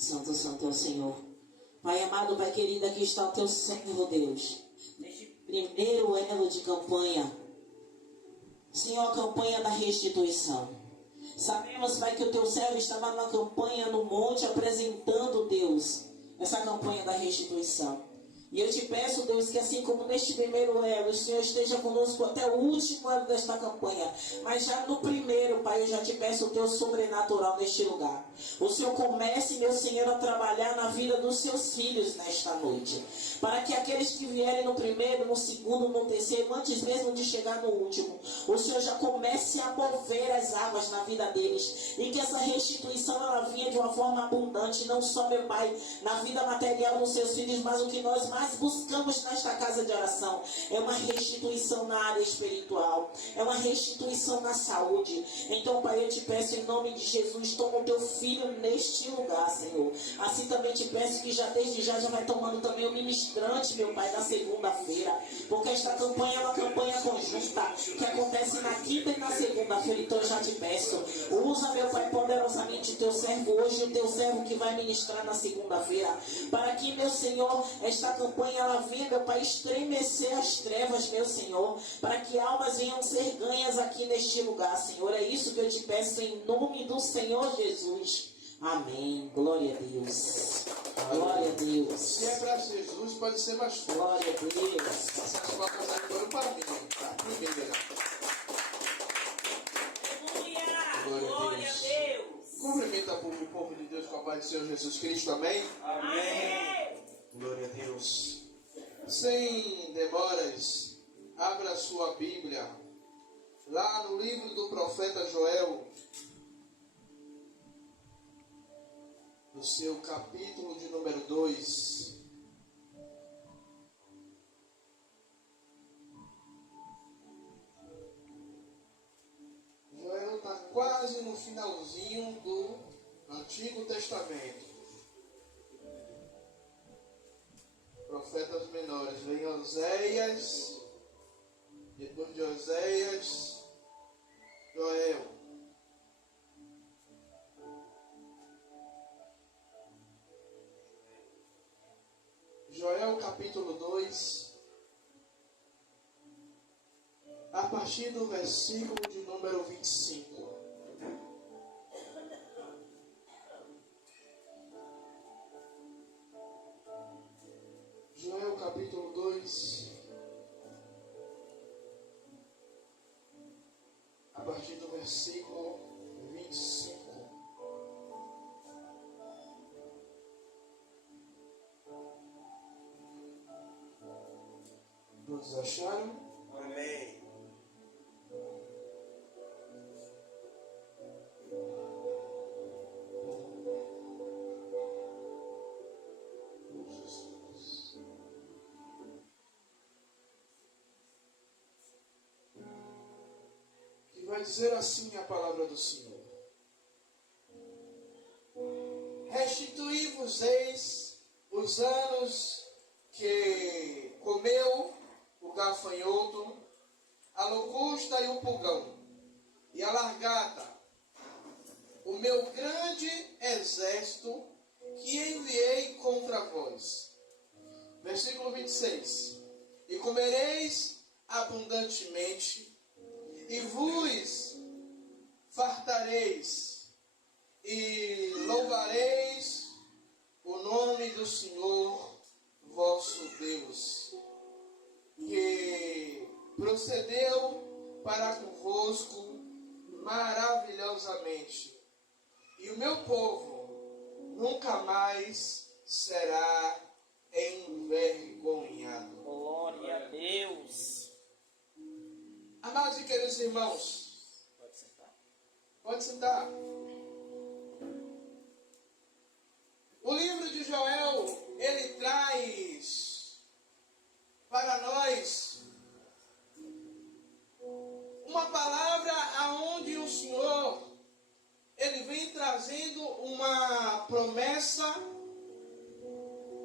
Santo, santo é o Senhor. Pai amado, Pai querido, aqui está o teu servo, Deus. Neste primeiro elo de campanha, Senhor, a campanha da restituição. Sabemos, Pai, que o teu servo estava na campanha no monte apresentando, Deus, essa campanha da restituição. E eu te peço, Deus, que assim como neste primeiro elo, o Senhor esteja conosco até o último elo desta campanha. Mas já no primeiro, Pai, eu já te peço o teu sobrenatural neste lugar. O Senhor comece, meu Senhor, a trabalhar na vida dos seus filhos nesta noite. Para que aqueles que vierem no primeiro, no segundo, no terceiro, antes mesmo de chegar no último, o Senhor já comece a mover as águas na vida deles. E que essa restituição ela venha de uma forma abundante, não só, meu Pai, na vida material dos seus filhos, mas o que nós mais buscamos nesta casa de oração é uma restituição na área espiritual, é uma restituição na saúde. Então, Pai, eu te peço em nome de Jesus, toma o teu filho neste lugar, Senhor. Assim também te peço que já desde já vai tomando também o ministrante, meu Pai, da segunda-feira, porque esta campanha é uma campanha conjunta que acontece na quinta e na segunda-feira. Então eu já te peço, usa, meu Pai, poderosamente o teu servo hoje, o teu servo que vai ministrar na segunda-feira, para que, meu Senhor, esta campanha ela venha, meu Pai, estremecer as trevas, meu Senhor, para que almas venham ser ganhas aqui neste lugar, Senhor. É isso que eu te peço em nome do Senhor Jesus. Amém. Glória a Deus. Glória a Deus. Se é para Jesus, pode ser mais forte. Glória a Deus. Essas palmas aí foram para mim, tá? Primeira. Glória a Deus. Cumprimenta o povo de Deus com a paz do Senhor Jesus Cristo. Amém? Amém. Glória a Deus. Sem demoras, abra sua Bíblia lá no livro do profeta Joel, no seu capítulo de número 2. Joel está quase no finalzinho do Antigo Testamento. Profetas menores, vem Oséias, depois de Oséias, Joel. Joel capítulo 2, a partir do versículo de número 25. Joel capítulo 2, a partir do versículo 25. Todos acharam? Amém. Que vai dizer assim a palavra do Senhor: restituí-vos-eis os anos que comeu o gafanhoto, a locusta e o pulgão, e a largata, o meu grande exército que enviei contra vós. Versículo 26. E comereis abundantemente, e vos fartareis, e louvareis o nome do Senhor vosso Deus, que procedeu para convosco maravilhosamente, e o meu povo nunca mais será envergonhado. Glória a Deus. Amados e queridos irmãos, Pode sentar. pode sentar. O livro de Joel, ele traz para nós uma palavra aonde o Senhor, ele vem trazendo uma promessa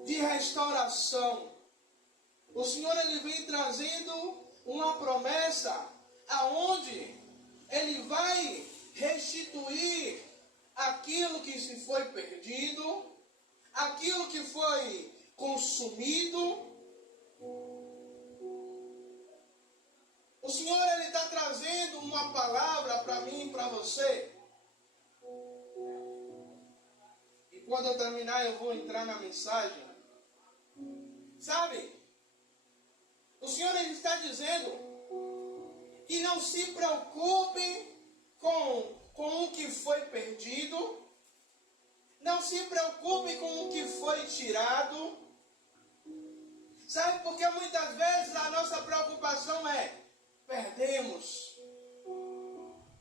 de restauração. O Senhor, ele vem trazendo uma promessa aonde ele vai restituir aquilo que se foi perdido, aquilo que foi consumido. O Senhor, Ele está trazendo uma palavra para mim e para você. E quando eu terminar, eu vou entrar na mensagem. Sabe? O Senhor, Ele está dizendo que não se preocupe com o que foi perdido. Não se preocupe com o que foi tirado. Sabe, porque muitas vezes a nossa preocupação é: perdemos.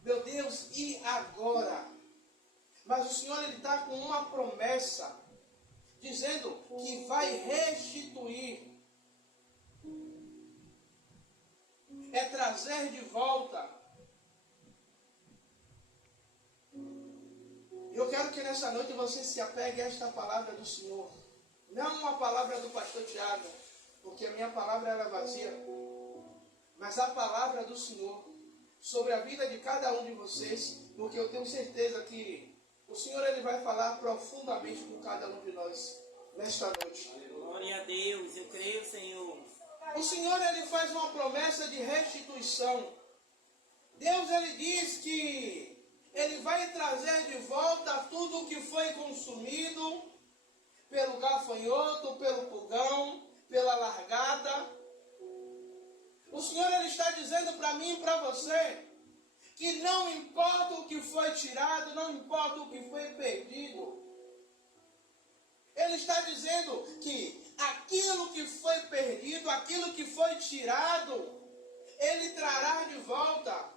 Meu Deus, e agora? Mas o Senhor, Ele está com uma promessa, dizendo que vai restituir. É trazer de volta. Eu quero que nessa noite você se apegue a esta palavra do Senhor. Não uma palavra do pastor Tiago, porque a minha palavra era vazia. Mas a palavra do Senhor sobre a vida de cada um de vocês, porque eu tenho certeza que o Senhor, Ele vai falar profundamente com cada um de nós nesta noite. Glória a Deus, eu creio, Senhor. O Senhor, Ele faz uma promessa de restituição. Deus, Ele diz que Ele vai trazer de volta tudo o que foi consumido pelo gafanhoto, pelo pulgão, pela largada. O Senhor, Ele está dizendo para mim e para você que não importa o que foi tirado, não importa o que foi perdido. Ele está dizendo que aquilo que foi perdido, aquilo que foi tirado, Ele trará de volta.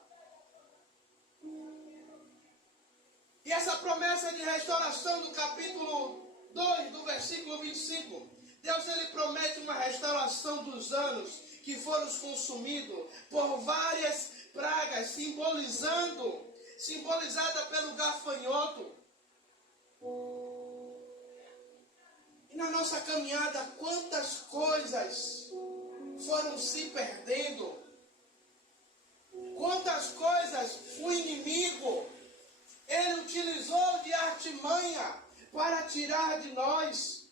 E essa promessa de restauração do capítulo 2, do versículo 25, Deus, Ele promete uma restauração dos anos que foram consumidos por várias pragas, simbolizada pelo gafanhoto. E na nossa caminhada, quantas coisas foram se perdendo? Quantas coisas o inimigo, ele utilizou de artimanha para tirar de nós.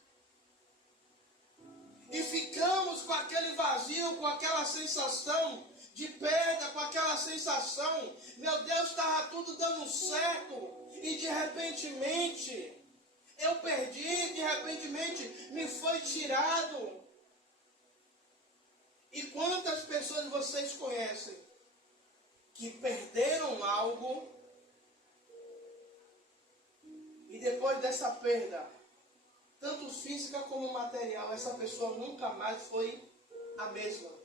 E ficamos com aquele vazio, com aquela sensação de perda, com aquela sensação, meu Deus, estava tudo dando certo. E de repentemente, eu perdi, de repentemente, me foi tirado. E quantas pessoas vocês conhecem que perderam algo e depois dessa perda, tanto física como material, essa pessoa nunca mais foi a mesma?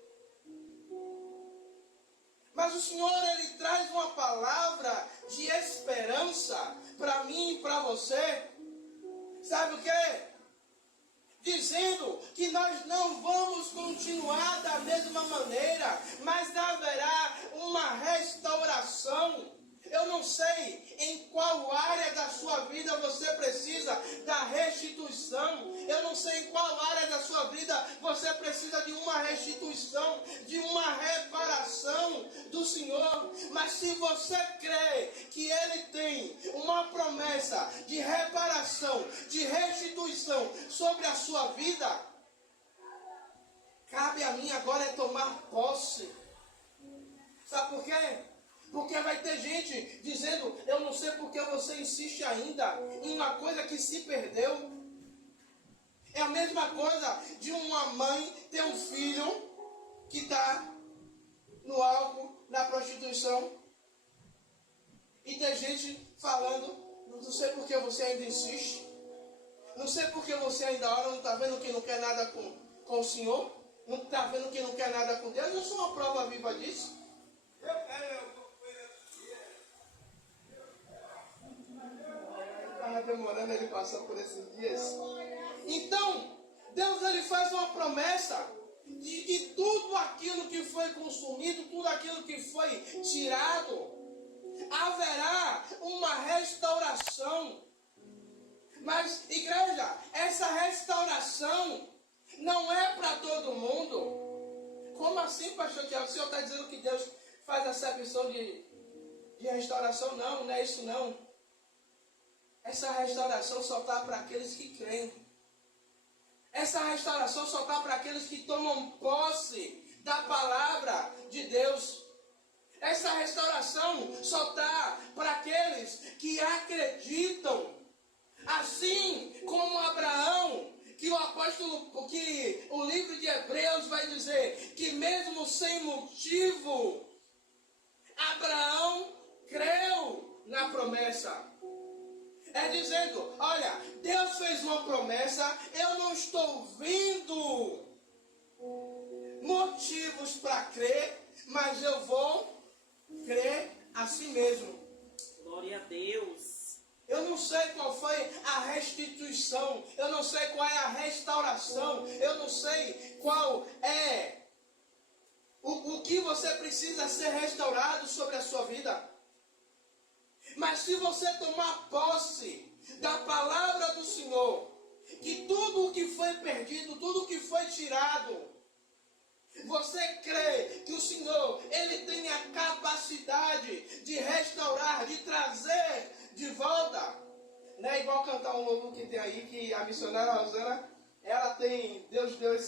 Mas o Senhor, Ele traz uma palavra de esperança para mim e para você. Sabe o quê? Dizendo que nós não vamos continuar da mesma maneira, mas haverá uma restauração. Eu não sei em qual área da sua vida você precisa da restituição. Eu não sei em qual área da sua vida você precisa de uma restituição, de uma reparação do Senhor. Mas se você crê que Ele tem uma promessa de reparação, de restituição sobre a sua vida, cabe a mim agora é tomar posse. Sabe por quê? Porque vai ter gente dizendo, eu não sei porque você insiste ainda em uma coisa que se perdeu. É a mesma coisa de uma mãe ter um filho que está no álcool, na prostituição. E tem gente falando, não sei porque você ainda insiste. Não sei porque você ainda ora, não está vendo que não quer nada com o Senhor. Não está vendo que não quer nada com Deus. Eu sou uma prova viva disso. Estava demorando ele passar por esses dias. Então, Deus, Ele faz uma promessa de que tudo aquilo que foi consumido, tudo aquilo que foi tirado, haverá uma restauração. Mas, igreja, essa restauração não é para todo mundo. Como assim, pastor Tiago? O senhor está dizendo que Deus faz essa missão de restauração? Não, não é isso não. Essa restauração só está para aqueles que creem. essa restauração só está para aqueles que tomam posse da palavra de Deus. Essa restauração só está para aqueles que acreditam. Assim como Abraão, que o livro de Hebreus vai dizer que mesmo sem motivo, Abraão creu na promessa. É dizendo, olha, Deus fez uma promessa, eu não estou vendo motivos para crer, mas eu vou crer assim mesmo. Glória a Deus. Eu não sei qual foi a restituição, eu não sei qual é a restauração, eu não sei qual é o que você precisa ser restaurado sobre a sua vida. Mas se você tomar posse da palavra do Senhor, que tudo o que foi perdido, tudo o que foi tirado, você crê que o Senhor, Ele tem a capacidade de restaurar, de trazer de volta. Não é igual cantar um louvor que tem aí, que a missionária Rosana, ela tem, Deus deu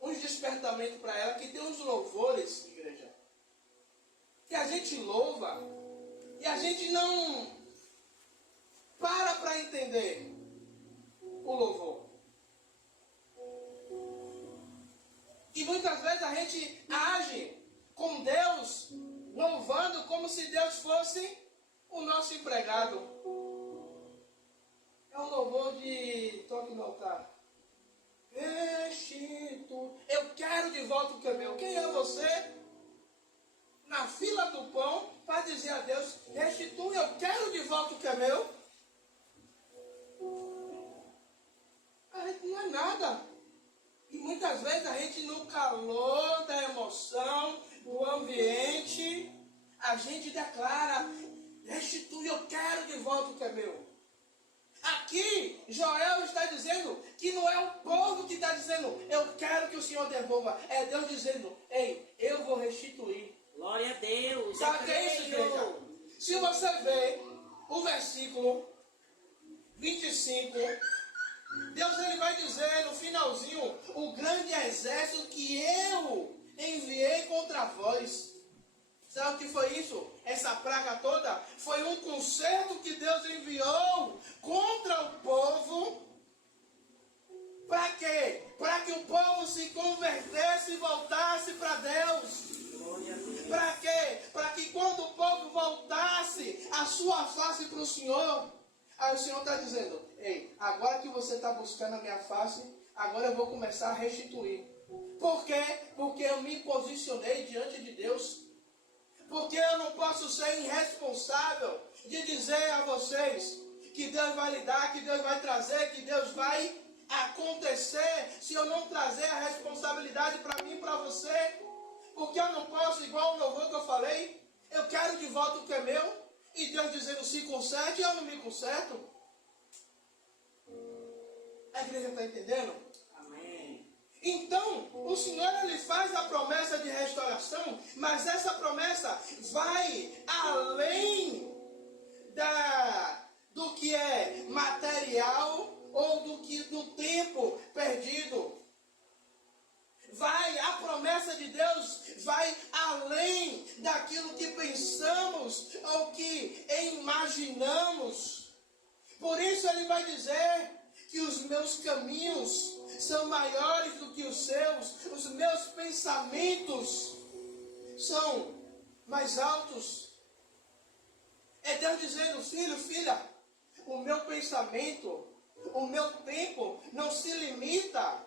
uns despertamentos para ela, que tem uns louvores, igreja, que a gente louva, e a gente não para entender o louvor. E muitas vezes a gente age com Deus, louvando como se Deus fosse o nosso empregado. É um louvor de toque no altar. Eu quero de volta o que é meu. Quem é você? Na fila do pão, para dizer a Deus, restitui, eu quero de volta o que é meu. A gente não é nada. E muitas vezes a gente, no calor da emoção, do ambiente, a gente declara, restitui, eu quero de volta o que é meu. Aqui, Joel está dizendo que não é o povo que está dizendo, eu quero que o Senhor devolva. É Deus dizendo, ei, eu vou restituir. Glória a Deus. Sabe o que é isso, igreja? Se você vê o versículo 25, Deus ele vai dizer no finalzinho, o grande exército que eu enviei contra vós. Sabe o que foi isso? Essa praga toda foi um concerto que Deus enviou contra o povo. Para quê? Para que o povo se convertesse e voltasse para Deus. Para quê? Para que quando o povo voltasse a sua face para o Senhor, aí o Senhor está dizendo, ei, agora que você está buscando a minha face, agora eu vou começar a restituir. Por quê? Porque eu me posicionei diante de Deus. Porque eu não posso ser irresponsável de dizer a vocês que Deus vai lhe dar, que Deus vai trazer, que Deus vai acontecer, se eu não trazer a responsabilidade para mim e para você. Porque eu não posso, igual o louvor que eu falei, eu quero de volta o que é meu, e Deus dizendo se conserte, eu não me conserto. A igreja está entendendo? Amém. Então, o Senhor ele faz a promessa de restauração, mas essa promessa vai além do que é material ou do tempo perdido. A promessa de Deus vai além daquilo que pensamos ou que imaginamos. Por isso ele vai dizer que os meus caminhos são maiores do que os seus, os meus pensamentos são mais altos. É Deus dizendo, filho, filha, o meu pensamento, o meu tempo não se limita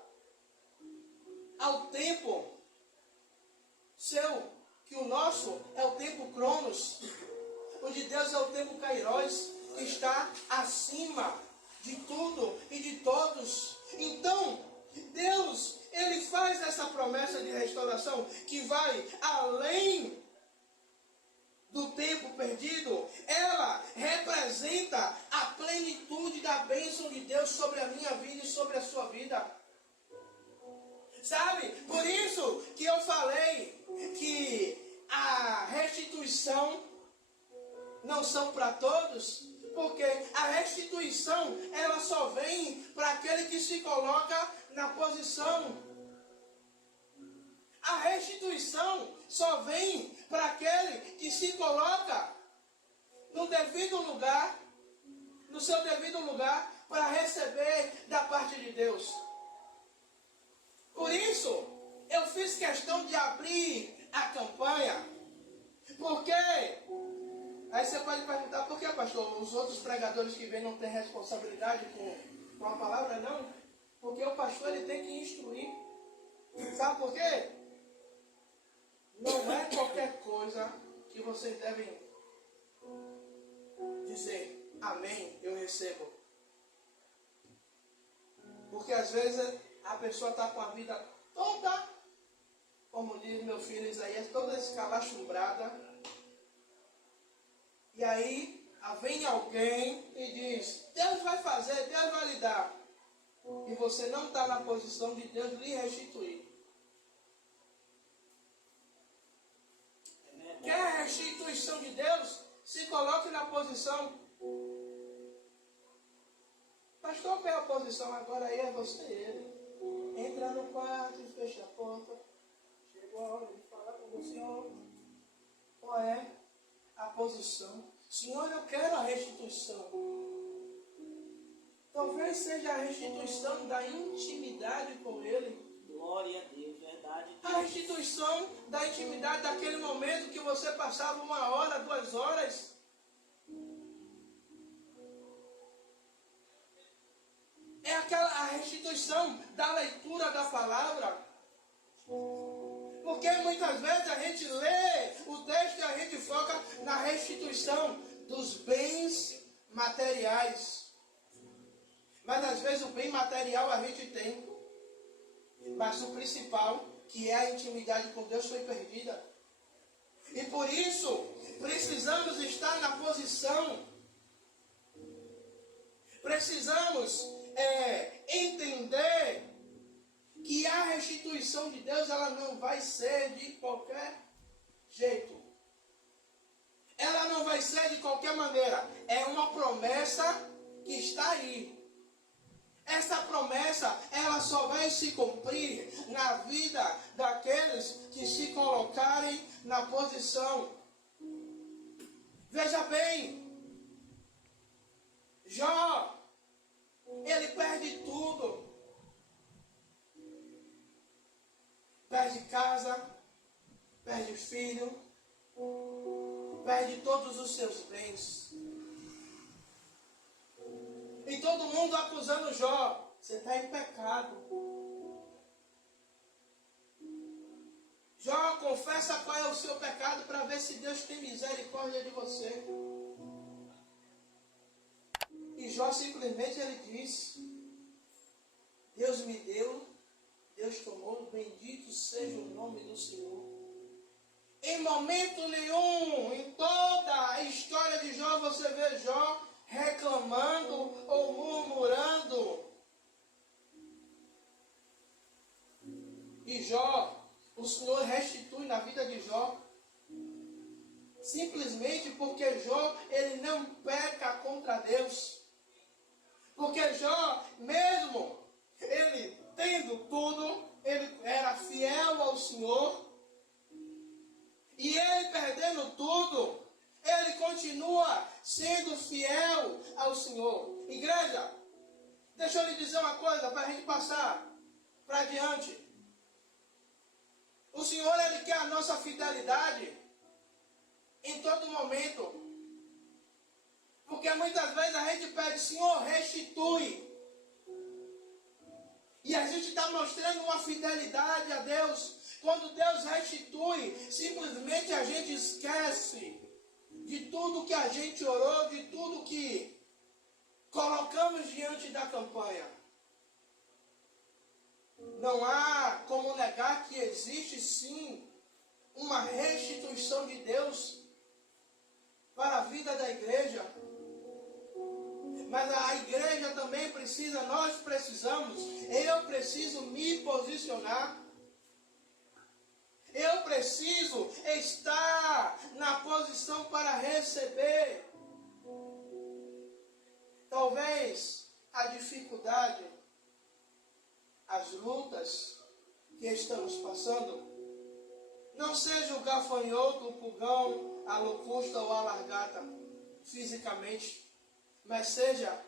ao tempo seu, que o nosso é o tempo Cronos. O de Deus é o tempo Kairos, que está acima de tudo e de todos. Então, Deus, ele faz essa promessa de restauração que vai além do tempo perdido. Ela representa a plenitude da bênção de Deus sobre a minha vida e sobre a sua vida. Sabe? Por isso que eu falei que a restituição não são para todos, porque a restituição ela só vem para aquele que se coloca na posição. A restituição só vem para aquele que se coloca no devido lugar, no seu devido lugar, para receber da parte de Deus. Por isso, eu fiz questão de abrir a campanha, porque aí você pode perguntar, por que, pastor, os outros pregadores que vêm não têm responsabilidade com a palavra? Não, porque o pastor ele tem que instruir. Sabe por quê? Não é qualquer coisa que vocês devem dizer, amém, eu recebo. Porque às vezes a pessoa está com a vida toda, como diz meu filho Isaías, toda escalachumbrada. E aí vem alguém e diz, Deus vai fazer, Deus vai lhe dar. E você não está na posição de Deus lhe restituir. Quer a restituição de Deus? Se coloque na posição. Pastor, qual é a posição? Agora aí é você e ele. Entra no quarto e fecha a porta. Chegou a hora de falar com o Senhor. Qual é a posição? Senhor, eu quero a restituição. Talvez seja a restituição da intimidade com Ele. Glória a Deus, verdade. A restituição da intimidade daquele momento que você passava 1 hora, 2 horas. É a restituição da leitura da palavra. Porque muitas vezes a gente lê o texto e a gente foca na restituição dos bens materiais. Mas às vezes o bem material a gente tem. Mas o principal, que é a intimidade com Deus, foi perdida. E por isso, precisamos estar na posição. Precisamos entender que a restituição de Deus, ela não vai ser de qualquer jeito. Ela não vai ser de qualquer maneira. É uma promessa que está aí. Essa promessa, ela só vai se cumprir na vida daqueles que se colocarem na posição. Veja bem, Jó, ele perde tudo. Perde casa, perde filho, perde todos os seus bens. E todo mundo acusando Jó, você está em pecado. Jó, confessa qual é o seu pecado para ver se Deus tem misericórdia de você. E Jó simplesmente ele diz, Deus me deu, Deus tomou, bendito seja o nome do Senhor. Em momento nenhum, em toda a história de Jó, você vê Jó reclamando ou murmurando. E Jó, o Senhor restitui na vida de Jó. Simplesmente porque Jó, ele não peca contra Deus. Porque Jó, mesmo ele tendo tudo, ele era fiel ao Senhor. E ele perdendo tudo, ele continua sendo fiel ao Senhor. Igreja, deixa eu lhe dizer uma coisa para a gente passar para diante. O Senhor, ele quer a nossa fidelidade em todo momento. Porque muitas vezes a gente pede, Senhor, restitui. E a gente está mostrando uma fidelidade a Deus. Quando Deus restitui, simplesmente a gente esquece de tudo que a gente orou, de tudo que colocamos diante da campanha. Não há como negar que existe sim uma restituição de Deus para a vida da igreja. Mas a igreja também precisa, nós precisamos, eu preciso me posicionar. Eu preciso estar na posição para receber. Talvez a dificuldade as lutas que estamos passando, não seja o gafanhoto, o pulgão, a locusta ou a largata fisicamente, mas seja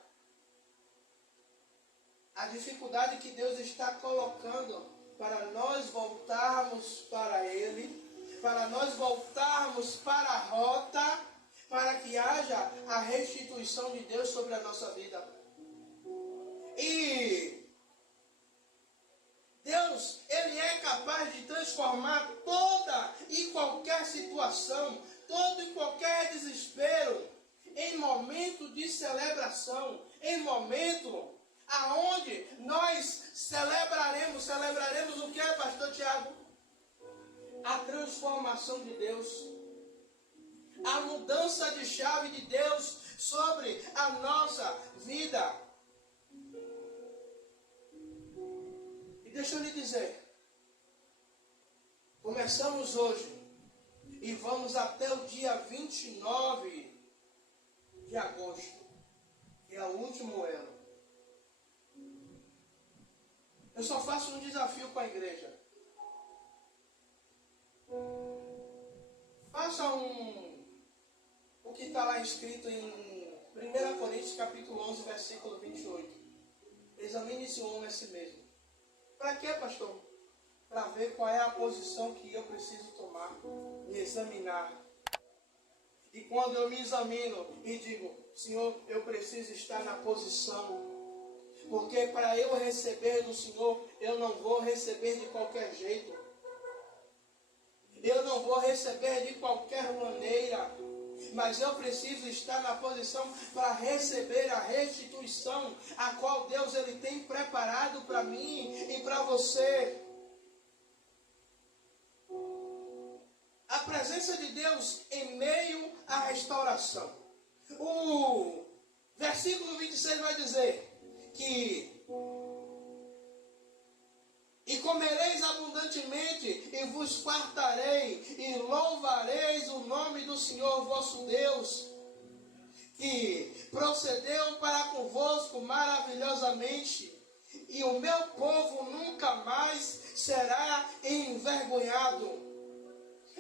a dificuldade que Deus está colocando para nós voltarmos para Ele, para nós voltarmos para a rota, para que haja a restituição de Deus sobre a nossa vida. E Deus, Ele é capaz de transformar toda e qualquer situação, todo e qualquer desespero, em momento de celebração, em momento aonde nós celebraremos o que, pastor Tiago? A transformação de Deus, a mudança de chave de Deus sobre a nossa vida. E deixa eu lhe dizer, começamos hoje e vamos até o dia 29 de agosto, que é o último ano. Eu só faço um desafio com a igreja. Faça o que está lá escrito em 1 Coríntios capítulo 11, versículo 28. Examine esse homem a si mesmo. Para quê, pastor? Para ver qual é a posição que eu preciso tomar, me examinar. E quando eu me examino e digo, Senhor, eu preciso estar na posição, porque para eu receber do Senhor, eu não vou receber de qualquer jeito. Eu não vou receber de qualquer maneira. Mas eu preciso estar na posição para receber a restituição, a qual Deus Ele tem preparado para mim e para você. A presença de Deus em meio à restauração. O versículo 26 vai dizer que e comereis abundantemente, e vos fartarei, e louvareis o nome do Senhor vosso Deus, que procedeu para convosco maravilhosamente, e o meu povo nunca mais será envergonhado.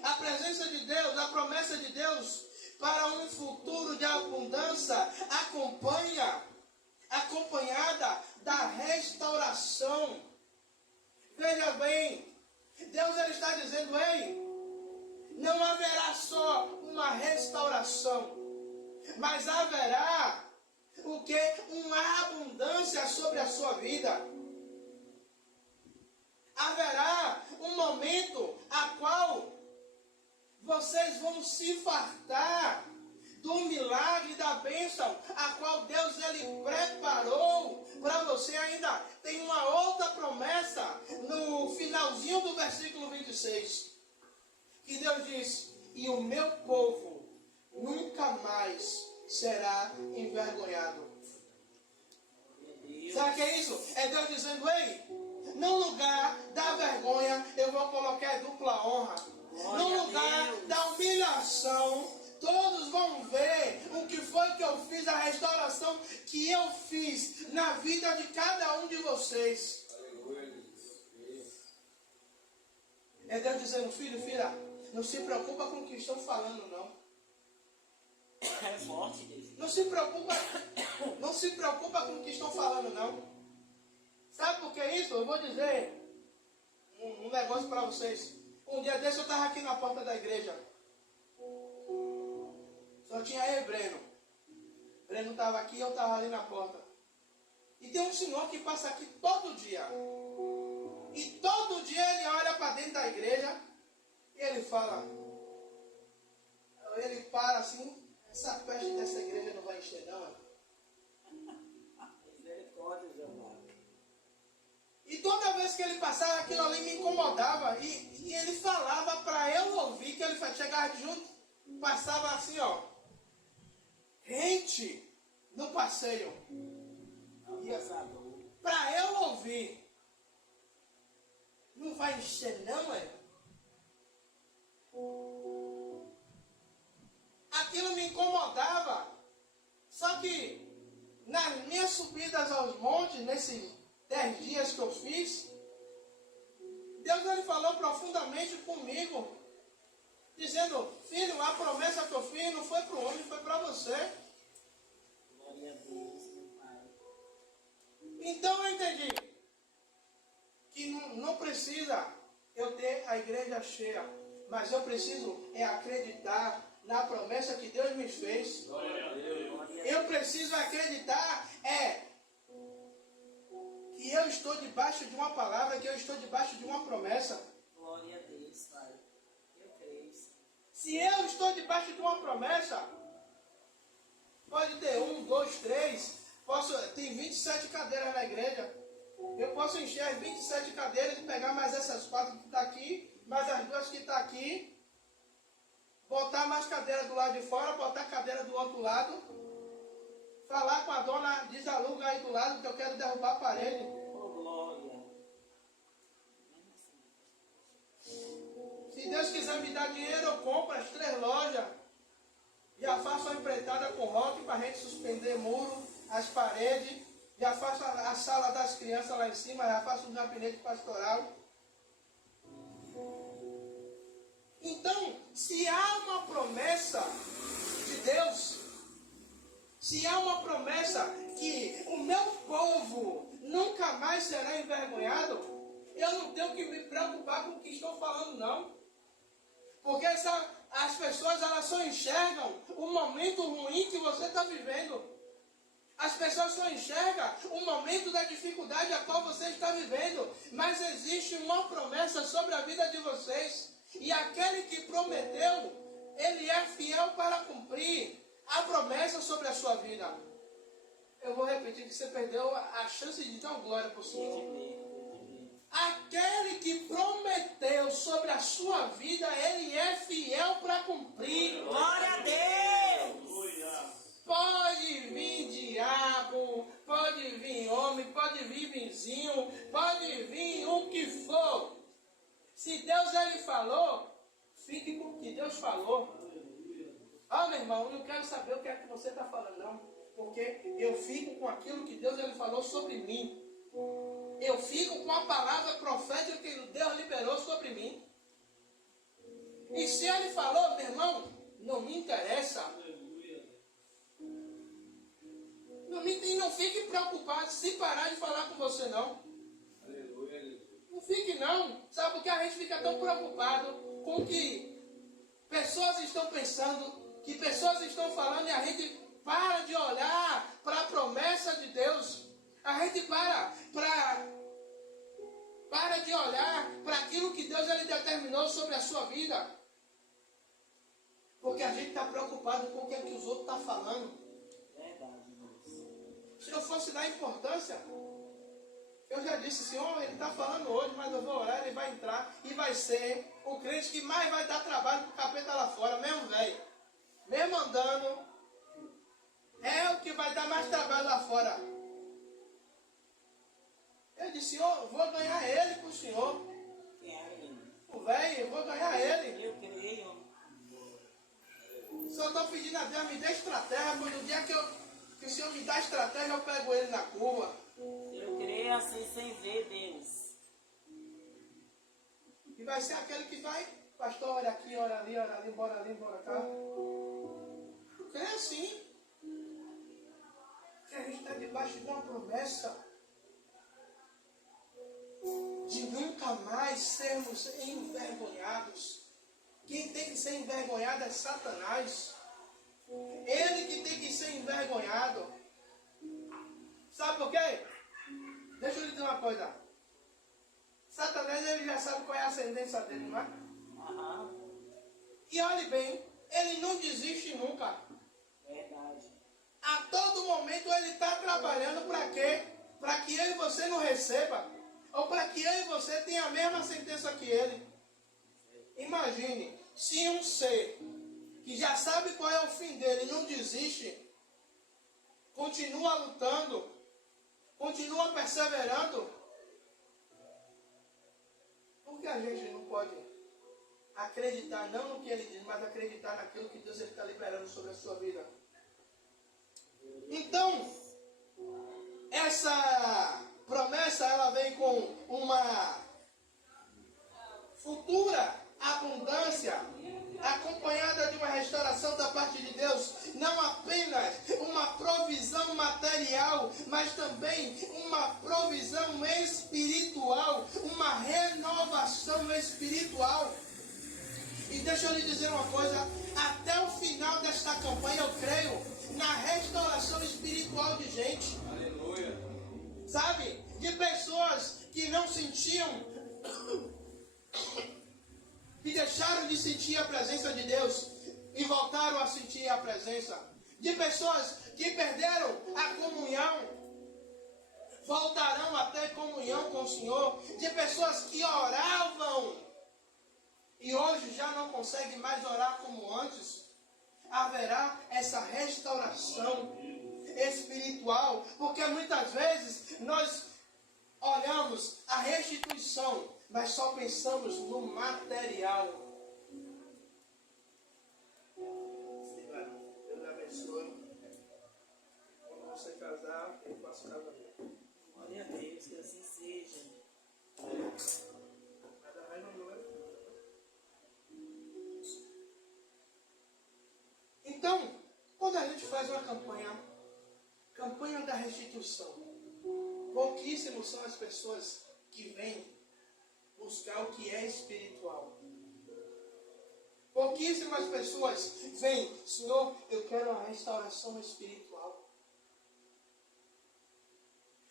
A presença de Deus, a promessa de Deus para um futuro de abundância acompanhada da restauração. Veja bem, Deus ele está dizendo, ei, não haverá só uma restauração, mas haverá o que? Uma abundância sobre a sua vida. Haverá um momento a qual vocês vão se fartar do milagre, da bênção, a qual Deus ele preparou para você. Ainda tem uma outra promessa no finalzinho do versículo 26, que Deus diz, e o meu povo nunca mais será envergonhado. Sabe o que é isso? É Deus dizendo, ei, no lugar da vergonha eu vou colocar dupla honra. No lugar da humilhação, todos vão ver o que foi que eu fiz, a restauração que eu fiz na vida de cada um de vocês. É Deus dizendo, filho, filha, não se preocupa com o que estão falando, não. É forte, Deus. Não se preocupa com o que estão falando, não. Sabe por que isso? Eu vou dizer um negócio para vocês. Um dia desse eu estava aqui na porta da igreja. Só tinha eu e Breno. Breno estava aqui e eu estava ali na porta. E tem um senhor que passa aqui todo dia. E todo dia ele olha para dentro da igreja e ele fala. Ele para assim, essa peste dessa igreja não vai encher não, é? Misericórdia, Jeová. E toda vez que ele passava, aquilo ali me incomodava. E ele falava para eu ouvir, que ele chegava junto, passava assim, ó. Rente no passeio. Para eu ouvir. Não vai encher não, é? Aquilo me incomodava. Só que nas minhas subidas aos montes, nesses 10 dias que eu fiz, Deus ele falou profundamente comigo, dizendo, filho, a promessa que eu fiz não foi para o homem, foi para você. Glória a Deus, meu Pai. Então eu entendi que não precisa eu ter a igreja cheia, mas eu preciso acreditar na promessa que Deus me fez. Glória a Deus. Eu preciso acreditar que eu estou debaixo de uma palavra, que eu estou debaixo de uma promessa. Glória a Deus, Pai. Eu creio. Se eu estou debaixo de uma promessa, pode ter 1, 2, 3, tem 27 cadeiras na igreja. Eu posso encher as 27 cadeiras e pegar mais essas 4 que estão aqui, mais as 2 que estão aqui, botar mais cadeira do lado de fora, botar cadeira do outro lado, falar com a dona, desaluga aí do lado que eu quero derrubar a parede. Oh, glória. Se Deus quiser me dar dinheiro, eu compro as 3 lojas. Já faço a empreitada com rock para a gente suspender muro, as paredes. Já faço a sala das crianças lá em cima, já faço um gabinete pastoral. Então, se há uma promessa de Deus, se há uma promessa que o meu povo nunca mais será envergonhado, eu não tenho que me preocupar com o que estão falando, não. Porque as pessoas elas só enxergam o momento ruim que você está vivendo. As pessoas só enxergam o momento da dificuldade a qual você está vivendo. Mas existe uma promessa sobre a vida de vocês. E aquele que prometeu, ele é fiel para cumprir a promessa sobre a sua vida. Eu vou repetir que você perdeu a chance de dar glória para o Senhor. Aquele que prometeu sobre a sua vida, ele é fiel para cumprir. Glória a Deus! Pode vir diabo, pode vir homem, pode vir vizinho, pode vir o que for. Se Deus ele falou, fique com o que Deus falou. Ah, meu irmão, eu não quero saber o que é que você está falando, não. Porque eu fico com aquilo que Deus ele falou sobre mim. Eu fico com a palavra profética que Deus liberou sobre mim. E se ele falou, meu irmão, não me interessa. Não fique preocupado se parar de falar com você, não. Não fique, não. Sabe por que a gente fica tão preocupado com o que pessoas estão pensando, que pessoas estão falando, e a gente para de olhar para a promessa de Deus. A gente para de olhar para aquilo que Deus ele determinou sobre a sua vida. Porque a gente está preocupado com o que, é que os outros estão falando. Se eu fosse dar importância, eu já disse, Senhor, ele está falando hoje, mas eu vou orar, ele vai entrar e vai ser o crente que mais vai dar trabalho para o capeta lá fora, mesmo velho, mesmo andando, é o que vai dar mais trabalho lá fora. Eu disse, Senhor, eu vou ganhar ele para o Senhor. O velho, eu vou ganhar ele. Eu creio. Só estou pedindo a Deus, me dê estratégia, pois no dia que o Senhor me dá estratégia, eu pego ele na curva. Eu creio assim sem ver, Deus. E vai ser aquele que vai, pastor, olha aqui, olha ali, bora cá. Eu creio assim. Que a gente está debaixo de uma promessa de nunca mais sermos envergonhados. Quem tem que ser envergonhado é Satanás. Ele que tem que ser envergonhado. Sabe por quê? Deixa eu lhe dizer uma coisa. Satanás ele já sabe qual é a ascendência dele, não é? E olhe bem, ele não desiste nunca. Verdade. A todo momento ele está trabalhando para quê? Para que eu e você não receba. Ou para que eu e você tenha a mesma sentença que ele. Imagine, se um ser que já sabe qual é o fim dele não desiste, continua lutando, continua perseverando, por que a gente não pode acreditar não no que ele diz, mas acreditar naquilo que Deus está liberando sobre a sua vida? Então, essa promessa ela vem com futura abundância, acompanhada de uma restauração da parte de Deus, não apenas uma provisão material, mas também uma provisão espiritual, uma renovação espiritual. E deixa eu lhe dizer uma coisa, até o final desta campanha eu creio na restauração espiritual de gente. Aleluia. Sabe? De pessoas que não sentiam, que deixaram de sentir a presença de Deus e voltaram a sentir a presença. De pessoas que perderam a comunhão, voltarão a ter comunhão com o Senhor. De pessoas que oravam e hoje já não conseguem mais orar como antes. Haverá essa restauração espiritual, porque muitas vezes nós olhamos a restituição, mas só pensamos no material. Deus lhe abençoe. Quando você casar, eu faço casamento. Glória a Deus, que assim seja. Então, quando a gente faz uma campanha da restituição, pouquíssimos são as pessoas que vêm buscar o que é espiritual. Pouquíssimas pessoas vêm, Senhor, eu quero a restauração espiritual.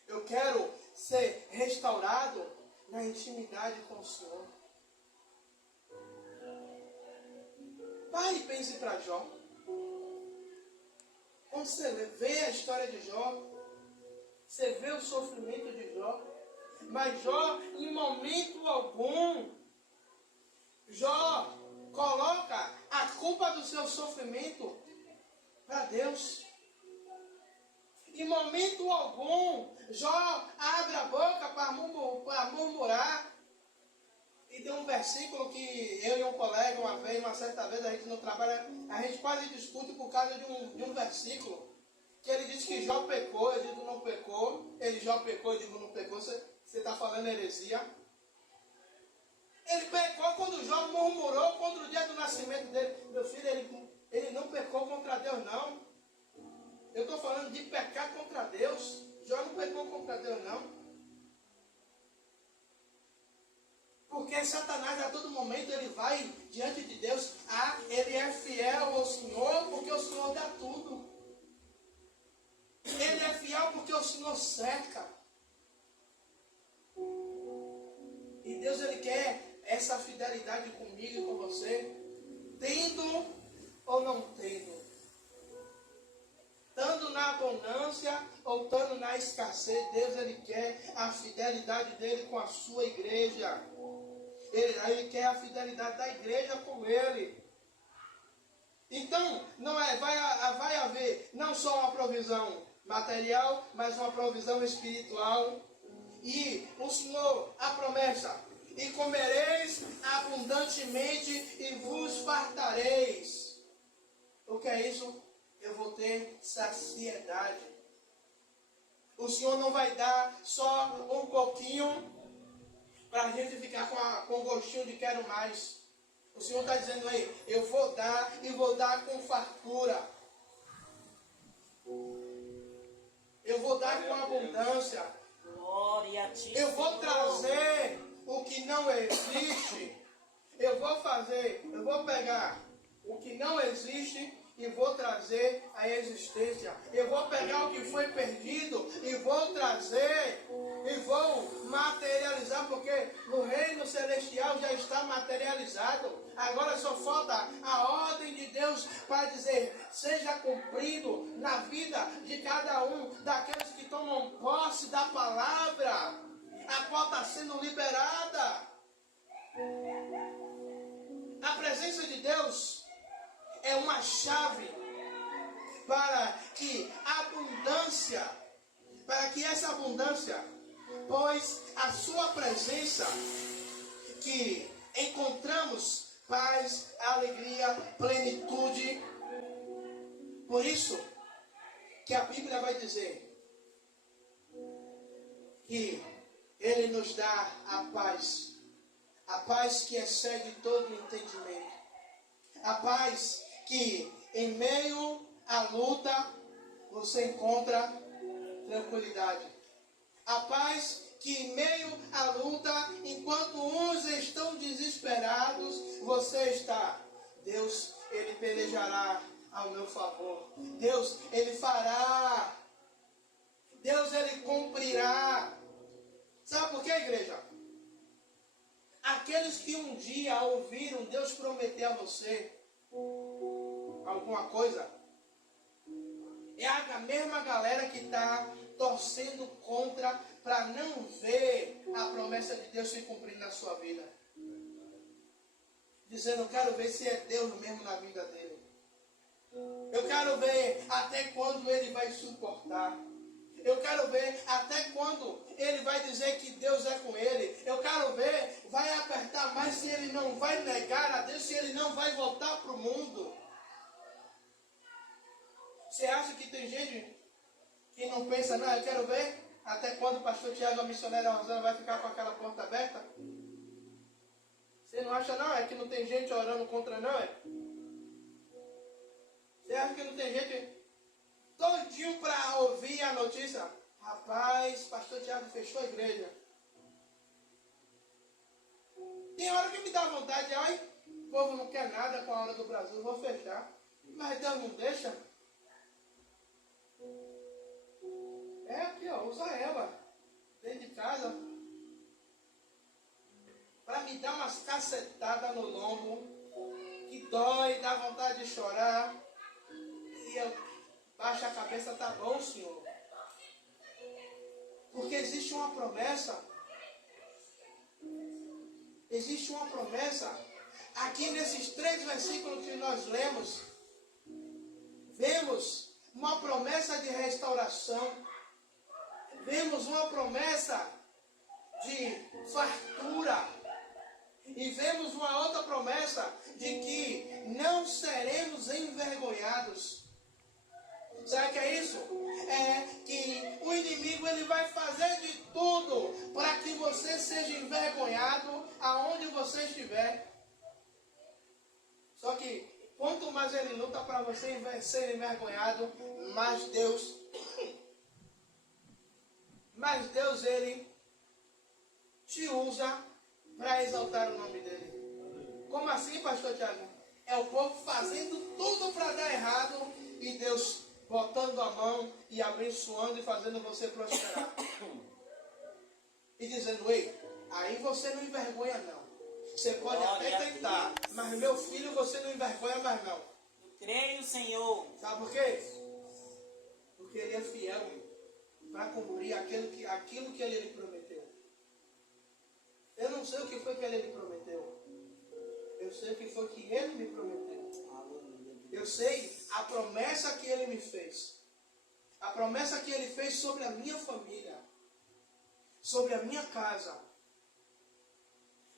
Eu quero ser restaurado na intimidade com o Senhor. Pare e pense para Jó. Quando você vê a história de Jó, você vê o sofrimento de Jó, mas Jó, em momento algum, Jó coloca a culpa do seu sofrimento para Deus. Em momento algum, Jó abre a boca para murmurar. E tem um versículo que eu e um colega, uma certa vez, a gente no trabalho, a gente quase discute por causa de um versículo. Que ele diz que Jó pecou, eu digo não pecou. Ele Jó pecou, eu digo não pecou. Você está falando heresia. Ele pecou quando Jó murmurou contra o dia do nascimento dele. Meu filho, ele não pecou contra Deus, não. Eu estou falando de pecar contra Deus. Jó não pecou contra Deus, não. Porque Satanás a todo momento ele vai diante de Deus. Ah, ele é fiel ao Senhor porque o Senhor dá tudo. Ele é fiel porque o Senhor cerca. E Deus ele quer essa fidelidade comigo e com você. Tendo ou não tendo. Estando na abundância ou estando na escassez. Deus ele quer a fidelidade dele com a sua igreja. Ele quer a fidelidade da igreja com ele. Então, vai haver não só uma provisão material, mas uma provisão espiritual. E o Senhor, a promessa, e comereis abundantemente e vos fartareis. O que é isso? Eu vou ter saciedade. O Senhor não vai dar só um pouquinho para a gente ficar com o gostinho de quero mais. O Senhor está dizendo aí, eu vou dar e vou dar com fartura. Eu vou dar com abundância. Glória a ti, Eu vou Senhor. trazer o que não existe. Eu vou pegar o que não existe e vou trazer a existência. Eu vou pegar o que foi perdido e vou trazer e vou materializar, porque no reino celestial já está materializado. Agora só falta a ordem de Deus para dizer, seja cumprido na vida de cada um daqueles que tomam posse da palavra, a qual está sendo liberada. A presença de Deus é uma chave para que essa abundância, pois a sua presença que encontramos paz, alegria, plenitude. Por isso que a Bíblia vai dizer que Ele nos dá a A paz que excede todo entendimento. A paz que em meio à luta você encontra tranquilidade. A paz que em meio à luta, enquanto uns estão desesperados, você está. Deus, Ele pelejará ao meu favor. Deus, Ele fará. Deus, Ele cumprirá. Sabe por quê, igreja? Aqueles que um dia ouviram Deus prometer a você alguma coisa, é a mesma galera que está torcendo contra para não ver a promessa de Deus se cumprir na sua vida. Dizendo, eu quero ver se é Deus mesmo na vida dele. Eu quero ver até quando ele vai suportar. Eu quero ver até quando ele vai dizer que Deus é com ele. Eu quero ver, vai apertar mais se ele não vai negar a Deus, se ele não vai voltar para o mundo. Você acha que tem gente que não pensa, não, eu quero ver até quando o pastor Tiago, a missionária Rosana, vai ficar com aquela porta aberta? Você não acha não? É que não tem gente orando contra não, é? Você acha que não tem gente todinho para ouvir a notícia? Rapaz, pastor Tiago fechou a igreja. Tem hora que me dá vontade de, ai, o povo não quer nada com a hora do Brasil, vou fechar. Mas Deus não deixa. É aqui, ó, usa ela dentro de casa para me dar umas cacetadas no lombo que dói, dá vontade de chorar. E eu baixo a cabeça, tá bom, Senhor. Porque existe uma promessa. Existe uma promessa. Aqui nesses 3 versículos que nós lemos, vemos uma promessa de restauração. Vemos uma promessa de fartura. E vemos uma outra promessa de que não seremos envergonhados. Sabe o que é isso? É que o inimigo ele vai fazer de tudo para que você seja envergonhado aonde você estiver. Só que quanto mais ele luta para você ser envergonhado, mais Deus ele te usa para exaltar o nome dele. Como assim, pastor Tiago? É o povo fazendo tudo para dar errado e Deus botando a mão e abençoando e fazendo você prosperar. E dizendo, ei, aí você não envergonha não. Você pode Glória até tentar, mas meu filho você não envergonha mais não. Eu creio, Senhor. Sabe por quê? Porque ele é fiel para cumprir aquilo que ele lhe prometeu. Eu não sei o que foi que ele lhe prometeu. Eu sei o que foi que ele me prometeu. Eu sei a promessa que ele me fez. A promessa que ele fez sobre a minha família. Sobre a minha casa.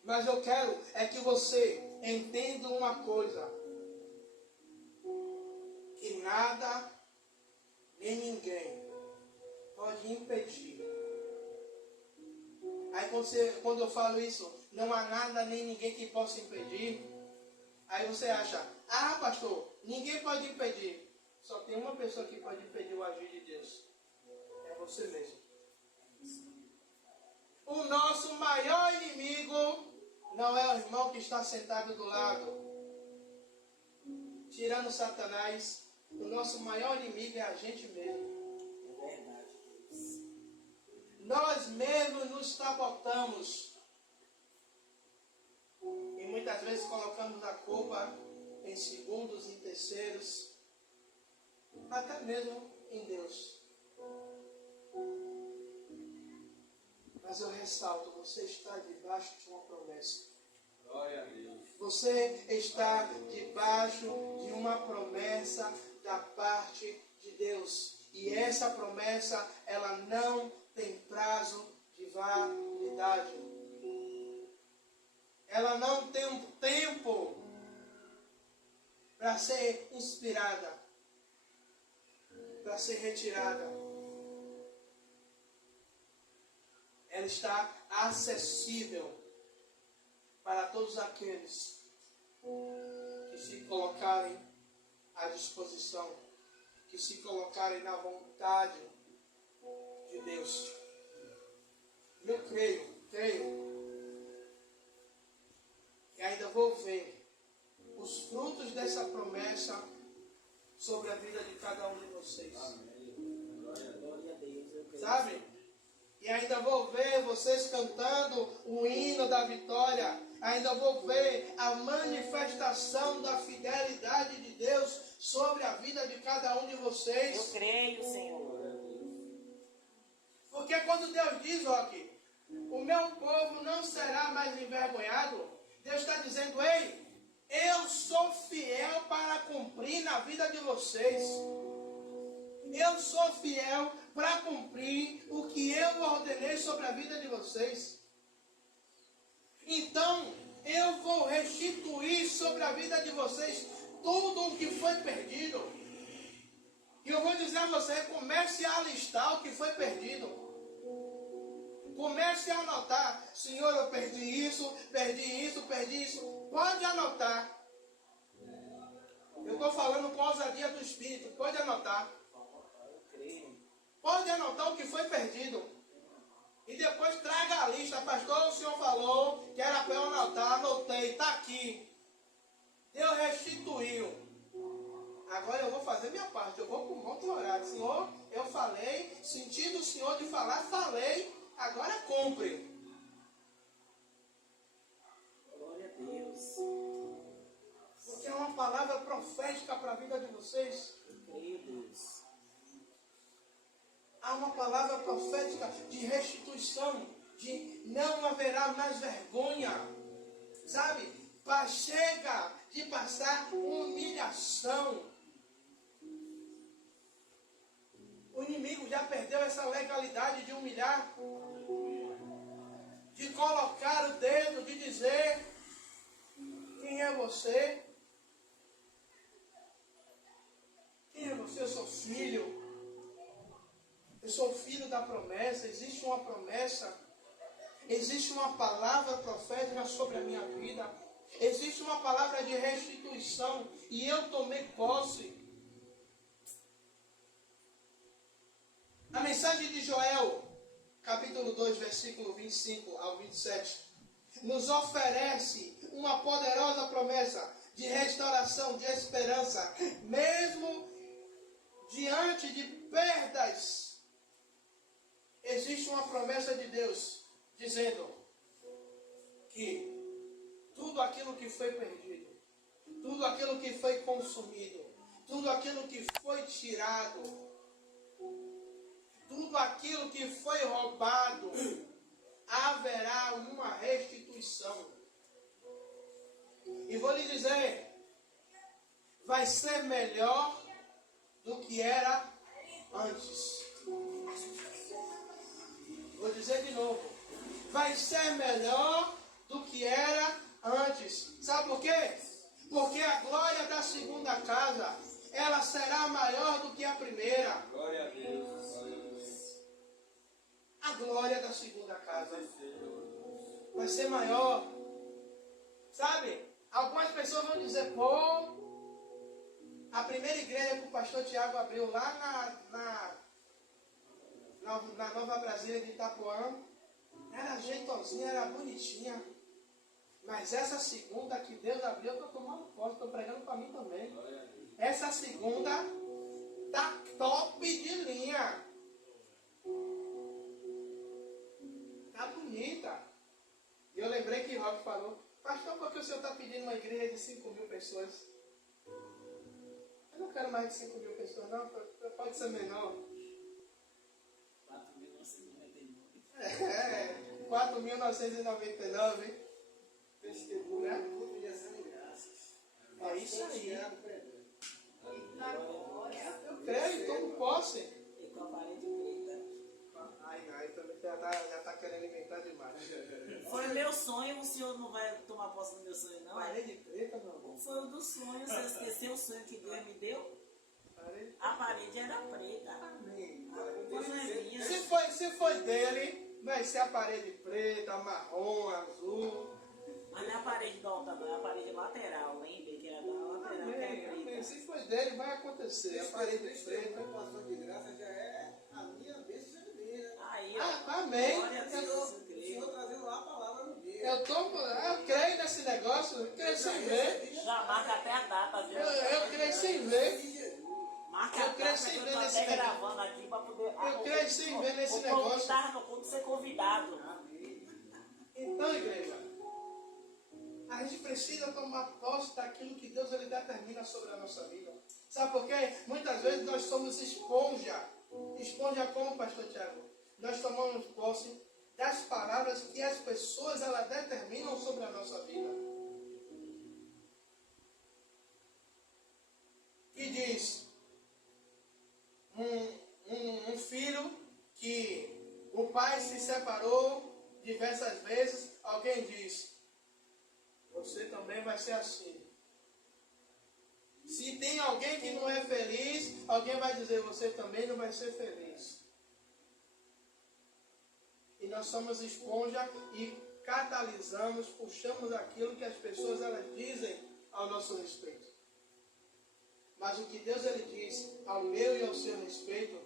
Mas eu quero é que você entenda uma coisa. Que nada nem ninguém pode impedir. Aí quando eu falo isso, não há nada nem ninguém que possa impedir. Aí você acha, ah pastor, ninguém pode impedir. Só tem uma pessoa que pode impedir o agir de Deus. É você mesmo. O nosso maior inimigo não é o irmão que está sentado do lado. Tirando Satanás, o nosso maior inimigo é a gente mesmo. É verdade. Nós mesmos nos sabotamos. E muitas vezes colocamos a culpa em segundos, em terceiros, até mesmo em Deus. Mas eu ressalto, você está debaixo de uma promessa. Glória a Deus. Você está debaixo de uma promessa da parte de Deus. E essa promessa, ela não tem prazo de validade. Ela não tem um tempo para ser inspirada, para ser retirada. Ela está acessível para todos aqueles que se colocarem à disposição, que se colocarem na vontade de Deus. Eu creio, e ainda vou ver os frutos dessa promessa sobre a vida de cada um de vocês. Sabe? E ainda vou ver vocês cantando o hino da vitória. Ainda vou ver a manifestação da fidelidade de Deus sobre a vida de cada um de vocês. Eu creio, Senhor. Porque quando Deus diz, Roque, o meu povo não será mais envergonhado, Deus está dizendo, ei, eu sou fiel para cumprir na vida de vocês. Eu sou fiel para cumprir o que eu ordenei sobre a vida de vocês. Então, eu vou restituir sobre a vida de vocês tudo o que foi perdido. E eu vou dizer a você, comece a listar o que foi perdido. Comece a anotar. Senhor, eu perdi isso. Pode anotar. Eu estou falando com a ousadia do Espírito. Pode anotar. Pode anotar o que foi perdido. E depois traga a lista. Pastor, o senhor falou que era para eu anotar. Anotei, está aqui. Deus restituiu. Agora eu vou fazer minha parte. Eu vou para o monte orar. Senhor, eu falei. Sentindo o Senhor de falar, falei. Agora cumpre. Glória a Deus. Porque é uma palavra profética para a vida de vocês. Eu creio, Deus. Há uma palavra profética de restituição, de não haverá mais vergonha, sabe? Chega de passar humilhação. O inimigo já perdeu essa legalidade de humilhar, de colocar o dedo, de dizer quem é você? Quem é você? Eu sou filho. Eu sou filho da promessa. Existe uma promessa. Existe uma palavra profética sobre a minha vida. Existe uma palavra de restituição. E eu tomei posse. A mensagem de Joel, capítulo 2, versículo 25 ao 27, nos oferece uma poderosa promessa de restauração, de esperança, mesmo diante de perdas. Existe uma promessa de Deus dizendo que tudo aquilo que foi perdido, tudo aquilo que foi consumido, tudo aquilo que foi tirado, tudo aquilo que foi roubado, haverá uma restituição. E vou lhe dizer, vai ser melhor do que era antes. Vou dizer de novo, vai ser melhor do que era antes. Sabe por quê? Porque a glória da segunda casa, ela será maior do que a primeira. Glória a Deus. A glória da segunda casa vai ser maior. Sabe? Algumas pessoas vão dizer, pô, a primeira igreja que o pastor Tiago abriu lá na Nova Brasília de Itapuã, era jeitosinha, era bonitinha. Mas essa segunda que Deus abriu, eu estou tomando posse, estou pregando para mim também. Essa segunda tá top de linha. Tá bonita. E eu lembrei que Rob falou, pastor, por que o senhor está pedindo uma igreja de 5.000 pessoas? Eu não quero mais de 5.000 pessoas, não. Pode ser menor. 4.999. Testemunha, é isso aí. Eu creio, tomo posse. E com a parede preta. Ai, também já tá querendo inventar demais. Foi meu sonho, o senhor não vai tomar posse do meu sonho, não? Parede preta, meu amor. Foi o do sonho, você esqueceu o sonho que Deus me deu? A parede era preta. Amém. Não é minha. Se foi dele, vai ser a parede preta, marrom, azul. Mas não é a parede do altar, não, é a parede lateral, lembra? Que é da lateral, que é Amém, amém. preta. Se for dele, vai acontecer. A parede preta. Preocupação de graça já é a minha bênção de vida. Aí, ó. Ah, amém. Glória a Deus, eu O creio. Senhor trazendo lá a palavra no dia. Eu creio nesse negócio, eu creio sem ver. Já marca até a data, viu? Eu creio sem ver. Marca eu a creio data sem que eu ver tô nesse até negócio. gravando aqui pra poder... Eu creio sem ver nesse o negócio. convidado não pode ser convidado. Então, igreja, a gente precisa tomar posse daquilo que Deus ele determina sobre a nossa vida. Sabe por quê? Muitas vezes nós somos esponja. Esponja como, pastor Tiago? Nós tomamos posse das palavras que as pessoas elas determinam sobre a nossa vida. E diz um filho que o pai se separou diversas vezes, alguém diz, você também vai ser assim. Se tem alguém que não é feliz, alguém vai dizer, você também não vai ser feliz. E nós somos esponja e catalisamos, puxamos aquilo que as pessoas elas dizem ao nosso respeito. Mas o que Deus ele diz ao meu e ao seu respeito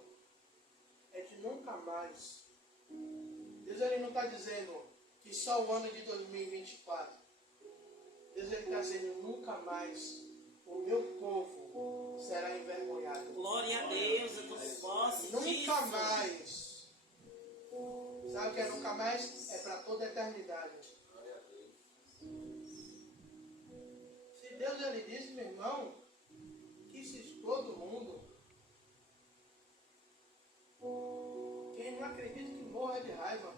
é de nunca mais. Deus ele não está dizendo que só o ano de 2024. Deus ele está dizendo nunca mais o meu povo será envergonhado. Glória a Deus, eu tô posse Nunca disso. mais. Sabe o que é nunca mais? É para toda a eternidade. Se Deus ele disse, meu irmão, que se todo mundo, quem não acredita que morra de raiva,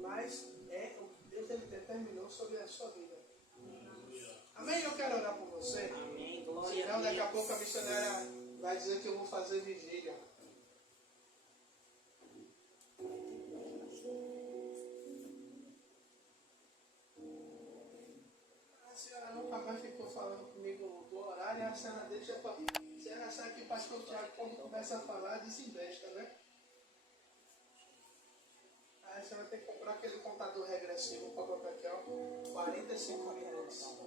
mas é o que Deus ele determinou sobre a sua vida. Amém? Eu quero orar por você. Amém, glória Senão a daqui a Deus. pouco a missionária vai dizer que eu vou fazer vigília. A senhora nunca mais ficou falando comigo do horário, a senhora deixa para. A senhora sabe que o pastor Tiago, quando começa a falar, desinvesta, né? Aí a senhora tem que comprar aquele contador regressivo para botar aqui, ó, 45 minutos.